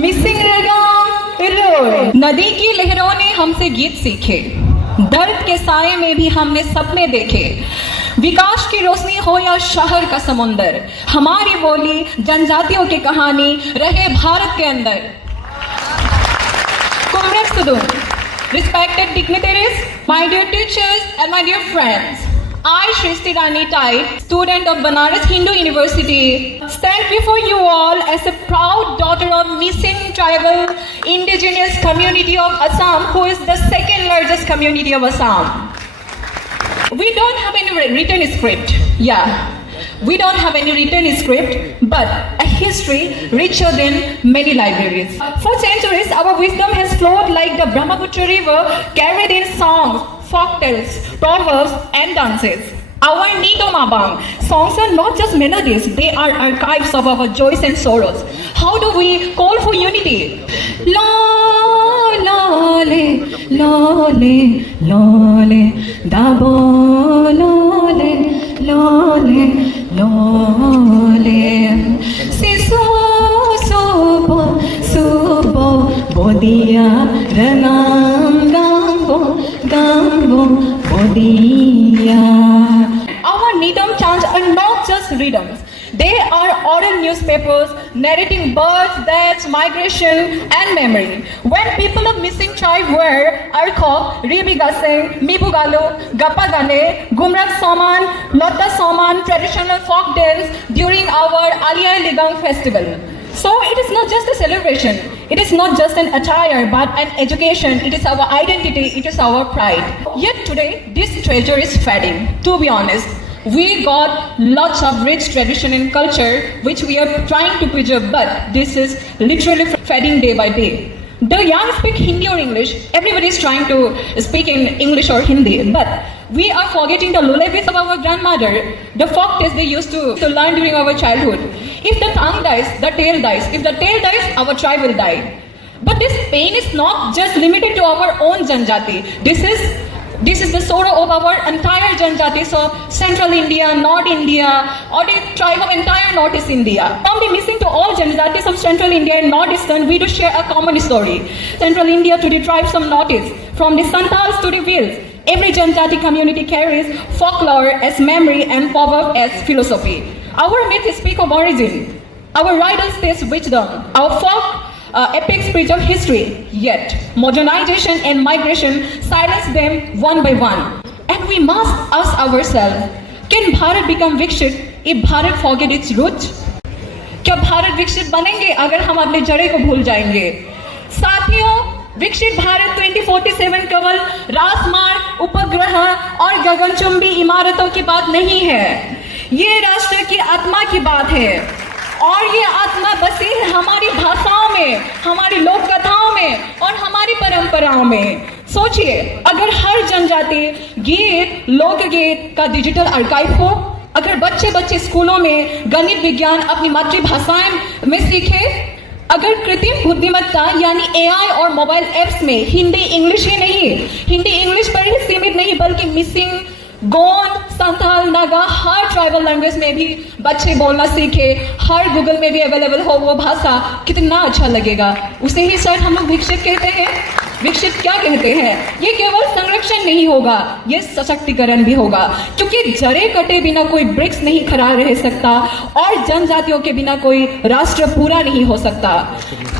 Missing रगाम। नदी की लहरों ने हमसे गीत सीखे, दर्द के साये में भी हमने सपने देखे। विकास की रोशनी हो या शहर का समुंदर, हमारी बोली जनजातियों की कहानी रहे भारत के अंदर। Comrade Sudhun, respected dignitaries, my dear teachers and my dear friends, I, Shrishti Rani Tai, student of Banaras Hindu University, stand before you all as a proud daughter of missing tribal indigenous community of Assam, who is the second largest community of Assam. We don't have any written script, we don't have any written script, but a history richer than many libraries. For centuries, our wisdom has flowed like the Brahmaputra river, carried in songs, folktales, proverbs, and dances. Our Nito Mabang songs are not just melodies, they are archives of our joys and sorrows. How do we call for unity? La la le, la le, la le, dabo la le, la le, la le. Sisu subo subo bodia ranam gambo gambo bodia. Our Nidam chants are not just rhythms. They are oral newspapers narrating births, deaths, migration, and memory. When people of missing tribe were Arkho, Ribigase, Mibugalu, Gapagane, Gumrak Soman, Lotta Soman, traditional folk dance during our Alia Ligang festival. So it is not just a celebration, it is not just an attire but an education, it is our identity, it is our pride. Yet today, this treasure is fading, to be honest. We got lots of rich tradition and culture which we are trying to preserve, but this is literally fading day by day. The young speak Hindi or English, everybody is trying to speak in English or Hindi, but we are forgetting the lullabies of our grandmother, the folk tales they used to learn during our childhood. If the tongue dies, the tail dies. If the tail dies, our tribe will die. But this pain is not just limited to our own Janjati. This is the sorrow of our entire Janjatis of Central India, North India, or the tribe of entire Northeast India. From the missing to all Janjatis of Central India and Northeastern, we do share a common story. Central India to the tribes of Northeast, from the Santals to the Vils. Every Janjati community carries folklore as memory and proverb as philosophy. Our myths speak of origin. Our riddles taste wisdom. Our folk epics preach of history. Yet, modernization and migration silence them one by one. And we must ask ourselves, can Bharat become Vikshit if Bharat forget its roots? क्या भारत विकसित बनेंगे अगर हम अपने जड़े को भूल जाएंगे? साथियों, विकसित भारत 2047 केवल राजमार्ग, उपग्रह और गगनचुंबी इमारतों की बात नहीं है। ये राष्ट्र की आत्मा की बात है और ये आत्मा बसी है हमारी भाषाओं में, हमारी लोक कथाओं में और हमारी परंपराओं में। सोचिए, अगर हर जनजाति गीत, लोकगीत का डिजिटल आर्काइव हो, अगर बच्चे स्कूलों में गणित विज्ञान अपनी मातृभाषाएं में सीखे, अगर कृत्रिम बुद्धिमत्ता यानी एआई और मोबाइल एप्स में हिंदी इंग्लिश ही नहीं, हिंदी इंग्लिश पर ही सीमित नहीं बल्कि मिसिंग, गोंड, संथाल, नागा हर ट्राइबल लैंग्वेज में भी बच्चे बोलना सीखे, हर गूगल में भी अवेलेबल हो वो भाषा, कितना अच्छा लगेगा। उसे ही शायद हम लोग विकसित कहते हैं। विकसित क्या कहते हैं? ये केवल संरक्षण नहीं होगा, ये सशक्तिकरण भी होगा, क्योंकि जड़ें कटे बिना कोई वृक्ष नहीं खड़ा रह सकता और जनजातियों के बिना कोई राष्ट्र पूरा नहीं हो सकता।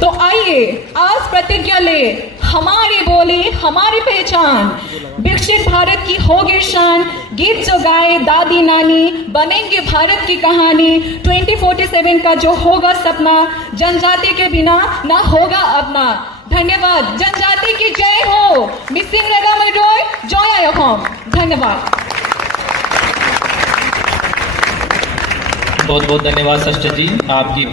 तो आइए आज प्रतिज्ञा ले, हमारी बोली हमारी पहचान, विकसित भारत की होगी शान, गीत जो गाए दादी नानी, बनेंगे भारत की कहानी। 2047 का जो होगा सपना, जनजाति के बिना ना होगा अपना। धन्यवाद। जनजाति की जय हो। मिसिंग रगाम रोय, जय अहोम। धन्यवाद। बहुत बहुत धन्यवाद षष्ठ जी आपकी